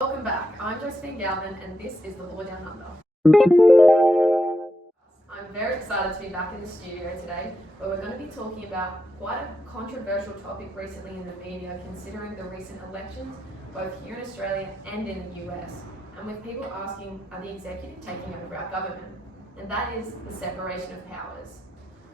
Welcome back. I'm Josephine Galvin and this is the Law Down Under. I'm very excited to be back in the studio today where we're going to be talking about quite a controversial topic recently in the media considering the recent elections both here in Australia and in the US, and with people asking, are the executive taking over our government? And that is the separation of powers.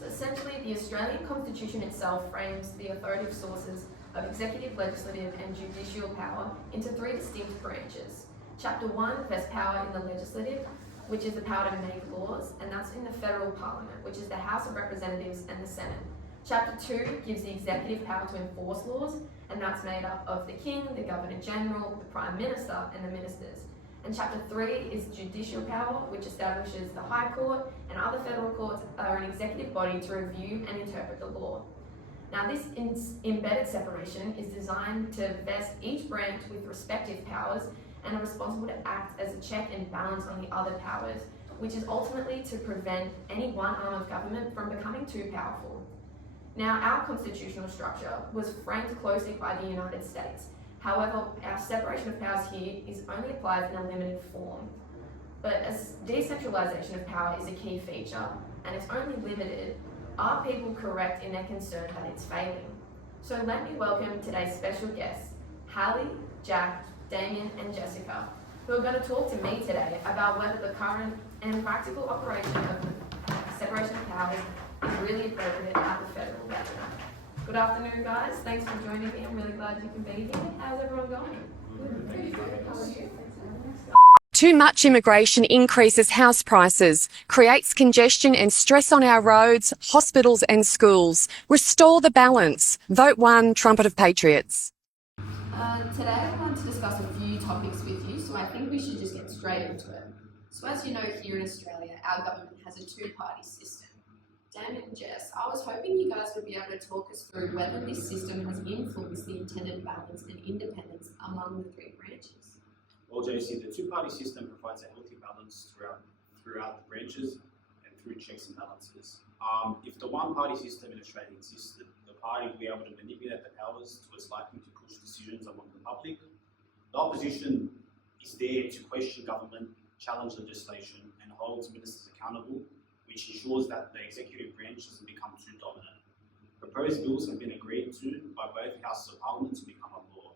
So essentially the Australian Constitution itself frames the authoritative sources of executive, legislative and judicial power into three distinct branches. Chapter 1 vests power in the legislative, which is the power to make laws, and that's in the federal parliament, which is the House of Representatives and the Senate. Chapter 2 gives the executive power to enforce laws, and that's made up of the King, the Governor General, the Prime Minister and the Ministers. And Chapter 3 is judicial power, which establishes the High Court and other federal courts are an executive body to review and interpret the law. Now this embedded separation is designed to vest each branch with respective powers and are responsible to act as a check and balance on the other powers, which is ultimately to prevent any one arm of government from becoming too powerful. Now our constitutional structure was framed closely by the United States. However, our separation of powers here is only applied in a limited form. But as decentralisation of power is a key feature and it's only limited, are people correct in their concern that it's failing? So let me welcome today's special guests, Hallie, Jack, Damien and Jessica, who are going to talk to me today about whether the current and practical operation of the separation of powers is really appropriate at the federal level. Good afternoon guys, thanks for joining me, I'm really glad you can be here. How's everyone going? Pretty good. How are you? Too much immigration increases house prices, creates congestion and stress on our roads, hospitals and schools. Restore the balance. Vote 1, Trumpet of Patriots. Today I want to discuss a few topics with you, so I think we should just get straight into it. So as you know, here in Australia, our government has a two-party system. Dan and Jess, I was hoping you guys would be able to talk us through whether this system has influenced the intended balance and independence among the three branches. Well, JC, the two-party system provides a healthy balance throughout the branches and through checks and balances. If the one-party system in Australia existed, the party will be able to manipulate the powers to its liking to push decisions among the public. The opposition is there to question government, challenge legislation, and holds ministers accountable, which ensures that the executive branch doesn't become too dominant. Proposed bills have been agreed to by both houses of parliament to become a law.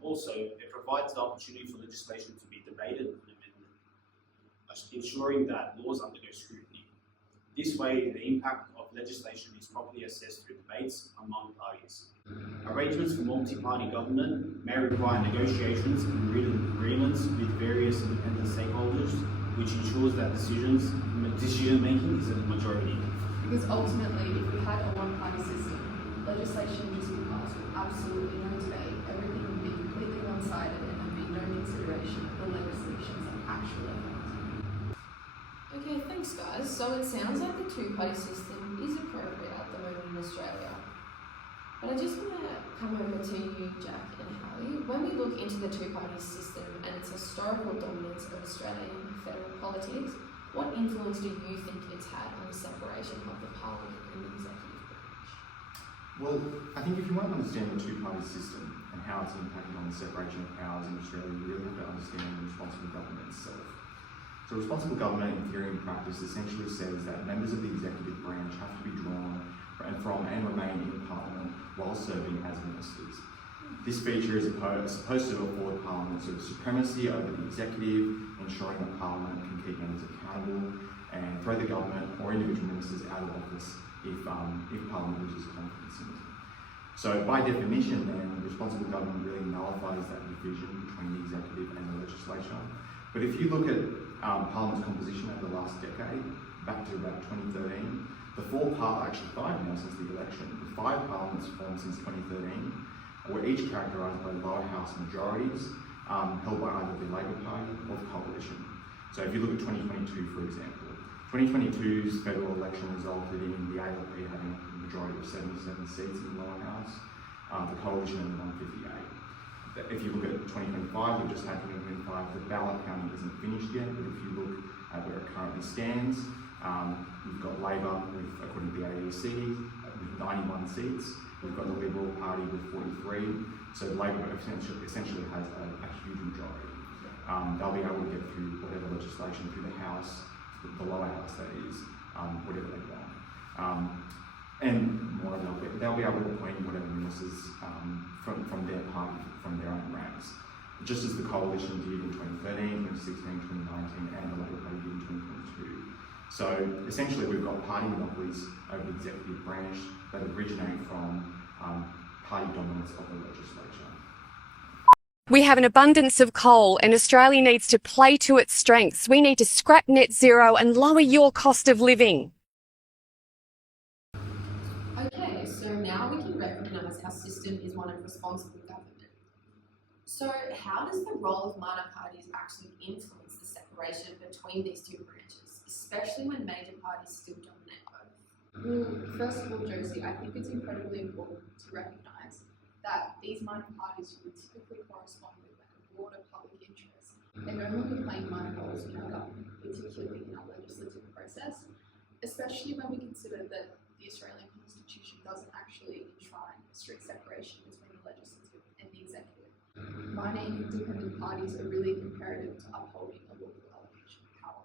Also, it provides the opportunity for legislation to be debated and amended, ensuring that laws undergo scrutiny. This way, the impact of legislation is properly assessed through debates among parties. Arrangements for multi-party government may require negotiations and written agreements with various independent stakeholders, which ensures that decision-making is a majority. Because ultimately, if we had a one-party system, legislation would just be passed with absolutely no debate. Everything would be completely one-sided and there'd be no consideration of the legislation's actual effect. Okay, thanks guys. So it sounds like the two-party system is appropriate at the moment in Australia. But I just want to come over to you, Jack and Hallie. When we look into the two-party system and its historical dominance of Australian federal politics, what influence do you think it's had on the separation of the parliament and the executive branch? Well, I think if you want to understand the two-party system and how it's impacted on the separation of powers in Australia, you really have to understand the responsible government itself. So responsible government in theory and practice essentially says that members of the executive branch have to be drawn from and remain in Parliament while serving as ministers. This feature is supposed to afford Parliament sort of supremacy over the executive, ensuring that Parliament can keep members accountable and throw the government or individual ministers out of office if Parliament loses confidence in it. So by definition then, responsible government really nullifies that division between the executive and the legislature. But if you look at Parliament's composition over the last decade, back to about 2013, the actually five now since the election, the 5 parliaments formed since 2013 were each characterised by lower house majorities held by either the Labor Party or the Coalition. So if you look at 2022, for example, 2022's federal election resulted in the ALP having a majority of 77 seats in the lower house, the Coalition in 158. If you look at 2025, we've just had 2025, the ballot counting isn't finished yet, but if you look at where it currently stands, you've got Labor, according to the AEC, with 91 seats, We've got the Liberal Party with 43, so Labor essentially has a huge majority. They'll be able to get through whatever legislation through the House, the lower house that is, whatever they want. And more, they'll be able to appoint whatever ministers from their party, from their own ranks, just as the Coalition did in 2013, 2016, 2019, and the Labor Party did in 2022. So essentially we've got party monopolies over the executive branch that originate from party dominance of the legislature. We have an abundance of coal and Australia needs to play to its strengths. We need to scrap net zero and lower your cost of living. Okay, so now we can recognise our system is one of responsible government. So how does the role of minor parties actually influence the separation between these two branches, especially when major parties still dominate both? Well, first of all, Josie, I think it's incredibly important to recognise that these minor parties would typically correspond with a broader public interest and no longer playing minor roles in our government, particularly in our legislative process, especially when we consider that the Australian Constitution doesn't actually enshrine a strict separation between the legislative and the executive. Minor independent parties are really imperative to upholding a local allocation of power.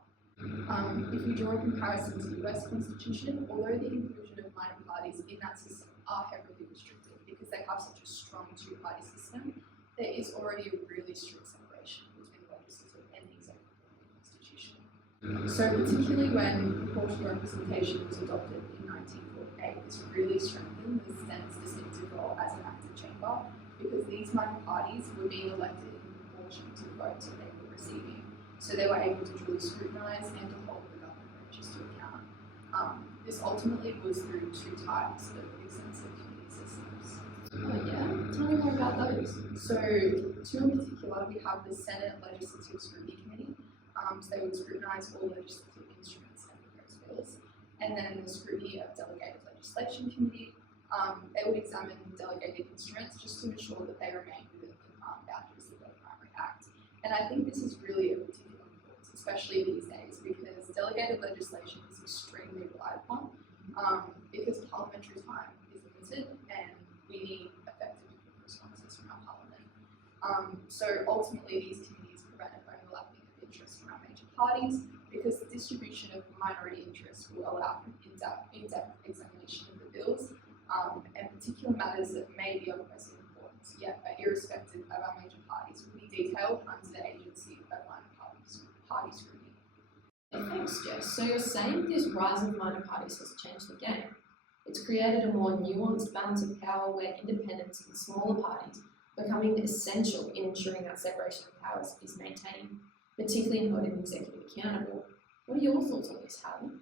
If you draw a comparison to the US Constitution, although the inclusion of minor parties in that system are heavily restricted because they have such a strong two-party system, there is already a really strict separation between the legislative and the executive in the Constitution. So particularly when proportional representation was adopted in 1948, this really strengthened the Senate's distinctive role as an active chamber because these minor parties were being elected in proportion to the votes that they were receiving. So they were able to truly scrutinise and to hold the government branches to account. This ultimately was through two types of extensive committee systems. Oh yeah, tell me more about those. So two in particular, we have the Senate Legislative Scrutiny Committee. So they would scrutinise all legislative instruments and proposed bills. And then the Scrutiny of Delegated Legislation Committee, they would examine delegated instruments just to ensure that they remain within the boundaries of the primary act. And I think this is really of particular importance, especially these days, because delegated legislation is extremely relied upon because parliamentary time is limited and we need effective responses from our parliament. So ultimately these committees prevent an overlapping of interests from our major parties because the distribution of minority interests will allow in-depth examination of the bills and particular matters that may be of pressing importance, yet are irrespective of our major parties will be detailed under the agency of minor party scrutiny. Thanks, Jess. So you're saying this rise of minor parties has changed the game. It's created a more nuanced balance of power where independence and smaller parties are becoming essential in ensuring that separation of powers is maintained, particularly in holding the executive accountable. What are your thoughts on this, Harvey?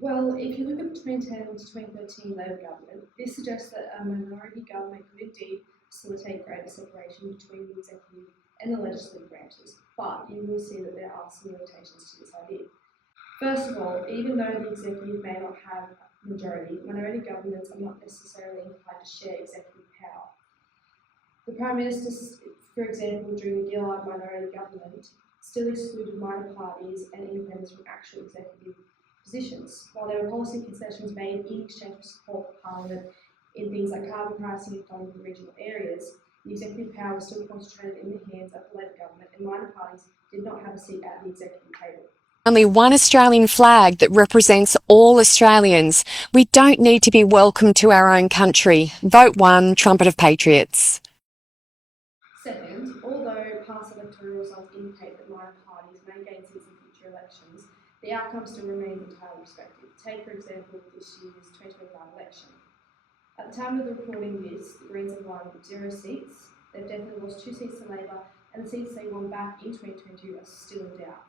Well, if you look at the 2010 to 2013 Labor government, this suggests that a minority government could indeed facilitate greater separation between the executive and the legislative branches, but you will see that there are some limitations to this idea. First of all, even though the executive may not have a majority, minority governments are not necessarily inclined to share executive power. The Prime Minister, for example, during the Gillard minority government, still excluded minor parties and independents from actual executive positions. While there were policy concessions made in exchange for support for Parliament in things like carbon pricing and funding for regional areas, the executive power was still concentrated in the hands of the Labor government and minor parties did not have a seat at the executive table. Only one Australian flag that represents all Australians. We don't need to be welcome to our own country. Vote 1, Trumpet of Patriots. Second, although past electoral results indicate that minor parties may gain seats in future elections, the outcome still remains entirely respective. Take, for example, this year's 2025 election. At the time of the recording this, the Greens have won 0 seats, they've definitely lost 2 seats to Labor, and the seats they won back in 2022 are still in doubt.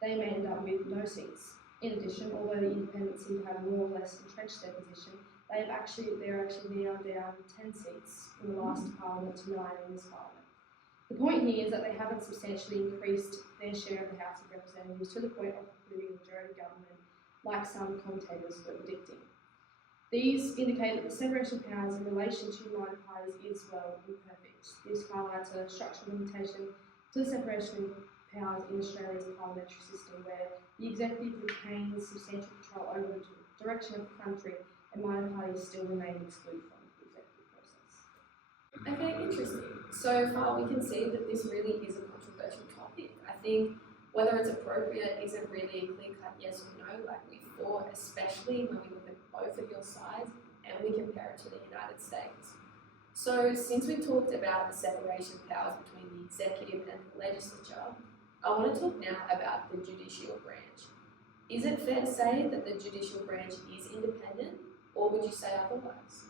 They may end up with no seats. In addition, although the independents seem to have more or less entrenched their position, they're actually now down 10 seats in the last parliament to 9 in this parliament. The point here is that they haven't substantially increased their share of the House of Representatives to the point of including a majority government, like some commentators were predicting. These indicate that the separation of powers in relation to minor parties is, well, imperfect. This highlights a structural limitation to the separation of powers in Australia's parliamentary system, where the executive retains substantial control over the direction of the country and minor parties still remain excluded from the executive. Okay, interesting. So far, we can see that this really is a controversial topic. I think whether it's appropriate isn't really a clear-cut yes or no, like we thought, especially when we look at both of your sides and we compare it to the United States. So, since we talked about the separation of powers between the executive and the legislature, I want to talk now about the judicial branch. Is it fair to say that the judicial branch is independent, or would you say otherwise?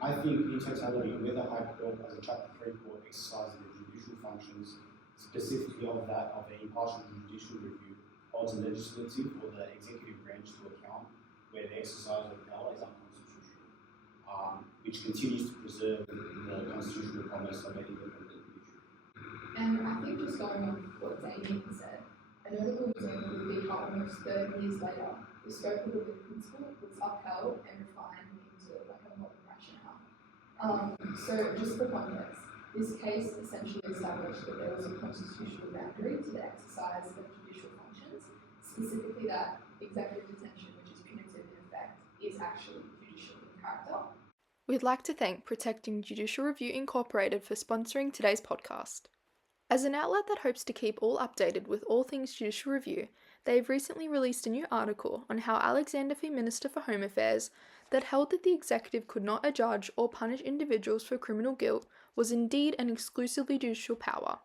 I think in totality, where the High Court as a Chapter 3 court exercises the judicial functions, specifically of that of an impartial judicial review, holds the legislative or the executive branch to account where the exercise of power is unconstitutional, which continues to preserve the constitutional promise of an independent judiciary. And I think just going on what Damien said, a notable example would be how almost 30 years later, the scope of the Wynne principle was upheld and refined into like a modern rationale. So just for context, this case essentially established that there was a constitutional boundary to the exercise of judicial functions, specifically that executive detention, which is punitive in effect, is actually judicial in character. We'd like to thank Protecting Judicial Review Incorporated for sponsoring today's podcast. As an outlet that hopes to keep all updated with all things judicial review, they have recently released a new article on how Alexander v. Minister for Home Affairs that held that the executive could not adjudge or punish individuals for criminal guilt was indeed an exclusively judicial power.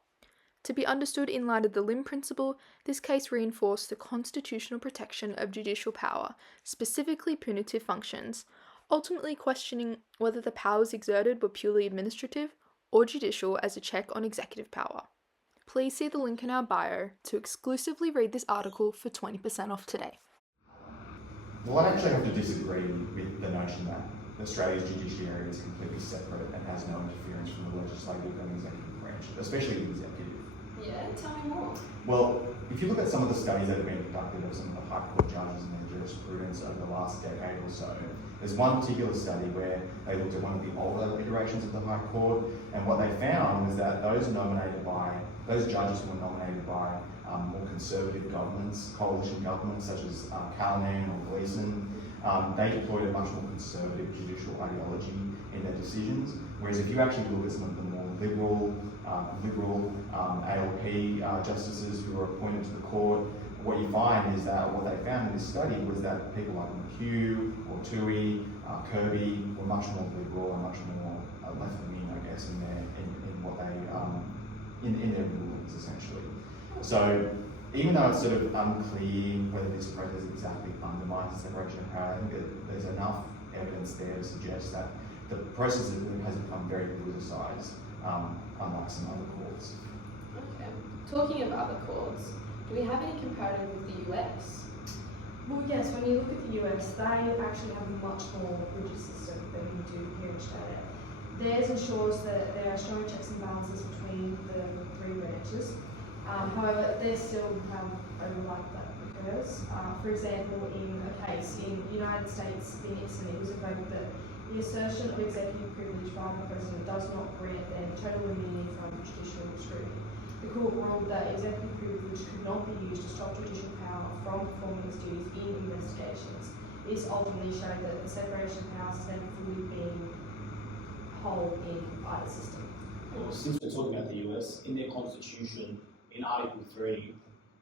To be understood in light of the Limb principle, this case reinforced the constitutional protection of judicial power, specifically punitive functions, ultimately questioning whether the powers exerted were purely administrative or judicial as a check on executive power. Please see the link in our bio to exclusively read this article for 20% off today. Well, I actually have to disagree with the notion that Australia's judiciary is completely separate and has no interference from the legislative and executive branch, especially the executive. Yeah, tell me more. Well, if you look at some of the studies that have been conducted of some of the High Court judges and their jurisprudence over the last decade or so, there's one particular study where they looked at one of the older iterations of the High Court, and what they found was that those judges who were nominated by more conservative governments, coalition governments such as Callanan or Gleeson, they deployed a much more conservative judicial ideology in their decisions. Whereas if you actually look at some of the more liberal ALP justices who were appointed to the court, what you find is that what they found in this study was that people like McHugh or Toohey, Kirby were much more liberal and much more left-leaning, I guess, in their rulings essentially. So even though it's sort of unclear whether this process exactly undermines the separation of power, I think that there's enough evidence there to suggest that the process has become very politicized, unlike some other courts. Okay. Talking of other courts, do we have any comparative with the US? Well, yes, when you look at the US, they actually have a much more rigid system than we do here in Australia. Theirs ensures that there are strong checks and balances between the three branches. However, they still have overlap that occurs. For example, in a case in the United States, in Nixon, it was invoked that the assertion of executive privilege by the president does not grant them total immunity from judicial scrutiny. The court ruled that executive privilege could not be used to stop judicial power from performing its duties in investigations. This ultimately showed that the separation of powers has never fully been whole in either system. Well, since we're talking about the US, in their constitution, in Article 3,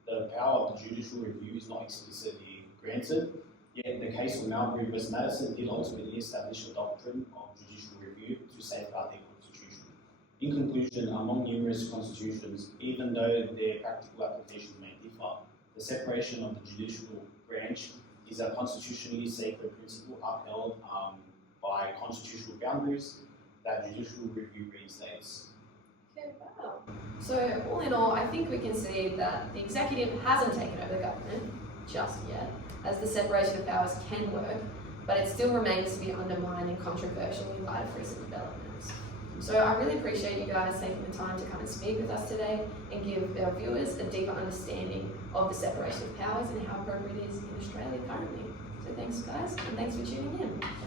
the power of the judicial review is not explicitly granted. Yet in the case of Marbury v. Madison, it ultimately established a doctrine of judicial review to safeguard their constitution. In conclusion, among numerous constitutions, even though their practical applications may differ, the separation of the judicial branch is a constitutionally sacred principle upheld by constitutional boundaries that judicial review reinstates. Okay, wow. So all in all, I think we can see that the executive hasn't taken over the government just yet, as the separation of powers can work, but it still remains to be undermined and controversial in light of recent developments. So I really appreciate you guys taking the time to come and speak with us today and give our viewers a deeper understanding of the separation of powers and how appropriate it is in Australia currently. So thanks guys, and thanks for tuning in.